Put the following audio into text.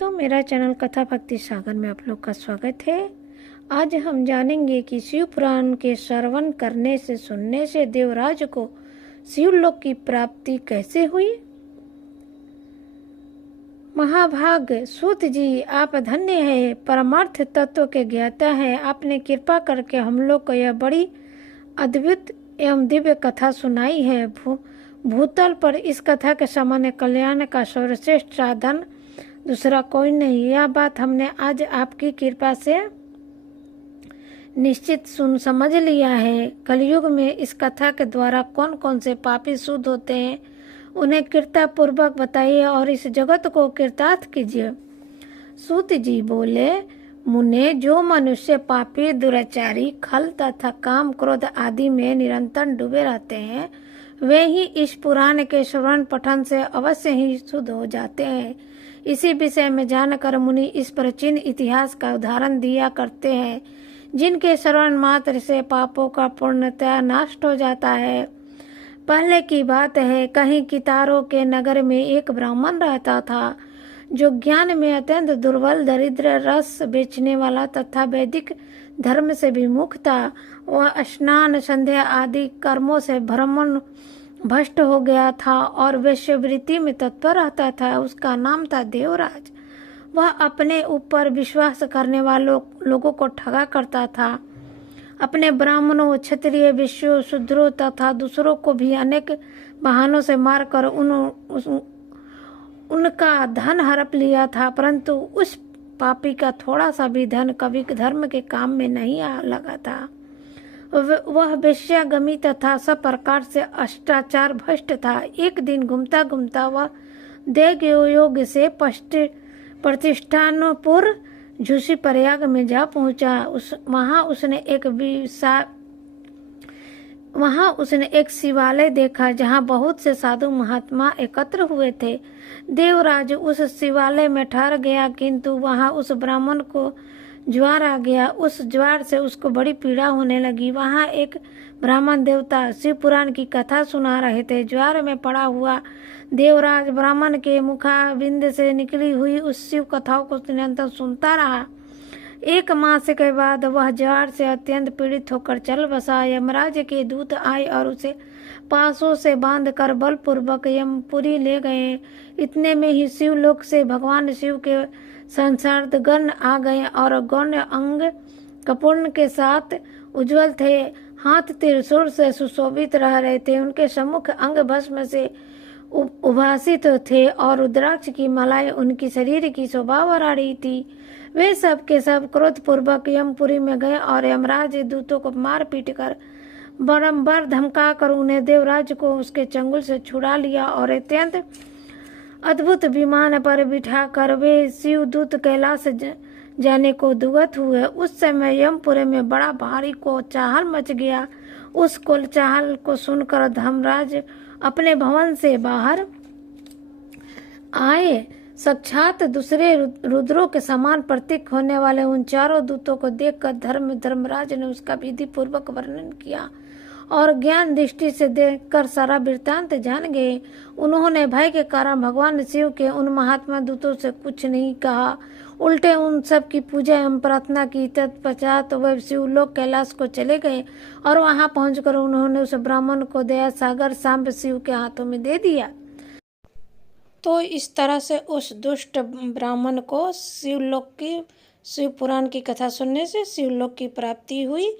दोस्तों, मेरा चैनल कथा भक्ति सागर में आप लोग का स्वागत है। आज हम जानेंगे कि शिव पुराण के श्रवण करने से सुनने से देवराज को शिवलोक की प्राप्ति कैसे हुई। महाभाग सूत जी, आप धन्य है, परमार्थ तत्व के ज्ञाता है। आपने कृपा करके हम लोग को यह बड़ी अद्भुत एवं दिव्य कथा सुनाई है। भूतल पर इस कथा के सामान्य कल्याण का सर्वश्रेष्ठ साधन दूसरा कोई नहीं। यह बात हमने आज आपकी कृपा से निश्चित समझ लिया है। कलयुग में इस कथा के द्वारा कौन कौन से पापी शुद्ध होते हैं, उन्हें कृपा पूर्वक बताइए और इस जगत को कृतार्थ कीजिए। सूत जी बोले, मुने, जो मनुष्य पापी, दुराचारी, खल तथा काम क्रोध आदि में निरंतर डूबे रहते हैं, वे ही इस पुराण के श्रवण पठन से अवश्य ही शुद्ध हो जाते हैं। इसी विषय में जानकर मुनि इस प्राचीन इतिहास का उदाहरण दिया करते हैं, जिनके श्रवण मात्र से पापों का पूर्णतः नष्ट हो जाता है। पहले की बात है, कहीं कितारों के नगर में एक ब्राह्मण रहता था, जो ज्ञान में अत्यंत दुर्बल, दरिद्र, रस बेचने वाला तथा वैदिक धर्म से विमुख था। वह स्नान, संध्या आदि कर्मों से भ्रष्ट हो गया था और वेश्यावृत्ति में तत्पर रहता था। उसका नाम था देवराज। वह अपने ऊपर विश्वास करने वालों लोगों को ठगा करता था। अपने ब्राह्मणों, क्षत्रिय, वैश्यों, शूद्रों तथा दूसरों को भी अनेक बहानों से मारकर उनका धन हड़प लिया था, परंतु उस पापी का थोड़ा सा भी धन कभी धर्म के काम में नहीं लगा था। वह वेश्यागमी तथा सब प्रकार से अष्टाचार भ्रष्ट था। एक दिन घूमता घूमता वह देव योग से प्रतिष्ठानपुर झूसी प्रयाग में जा पहुंचा। वहां उसने एक शिवालय देखा, जहां बहुत से साधु महात्मा एकत्र हुए थे। देवराज उस शिवालय में ठहर गया, किंतु वहां उस ब्राह्मण को ज्वर आ गया। उस ज्वर से उसको बड़ी पीड़ा होने लगी। वहां एक ब्राह्मण देवता शिव पुराण की कथा सुना रहे थे। ज्वर में पड़ा हुआ देवराज ब्राह्मण के मुखाबिंद से निकली हुई उस शिव कथाओं को निरंतर सुनता रहा। एक मास के बाद वह ज्वर से अत्यंत पीड़ित होकर चल बसा। यमराज के दूत आए और उसे पासों से बांधकर बलपूर्वक यमपुरी ले गए। इतने में ही शिवलोक से भगवान शिव के संसारगण आ गए और गौण अंग कपूर्ण के साथ उज्जवल थे। हाथ त्रिशूल से सुशोभित रह रहे थे। उनके सम्मुख अंग भस्म से उभासित थे और रुद्राक्ष की मालाएं उनकी शरीर की शोभा बढ़ा रही थी। वे सब के सब क्रोध पूर्वक यमपुरी में गए और यमराज दूतों को मार पीट कर बारंबार धमका कर उन्हें देवराज को उसके चंगुल से छुड़ा लिया और अत्यंत अद्भुत विमान पर बिठाकर वे शिवदूत कैलाश जाने को दुगत हुए। उस समय यमपुरी में बड़ा भारी कोलाहल मच गया। उस कोलाहल को सुनकर धर्मराज अपने भवन से बाहर आए। साक्षात दूसरे रुद्रों के समान प्रतीक होने वाले उन चारों दूतों को देखकर धर्मराज ने उसका विधि पूर्वक वर्णन किया और ज्ञान दृष्टि से देखकर सारा वृत्तांत जान गए। उन्होंने भय के कारण भगवान शिव के उन महात्मा दूतों से कुछ नहीं कहा, उल्टे उन सब की पूजा एवं प्रार्थना की। तत्पश्चात वे शिवलोक कैलाश को चले गए और वहां पहुंचकर उन्होंने उस ब्राह्मण को दया सागर सांब शिव के हाथों में दे दिया। तो इस तरह से उस दुष्ट ब्राह्मण को शिव पुराण की कथा सुनने से शिवलोक की प्राप्ति हुई।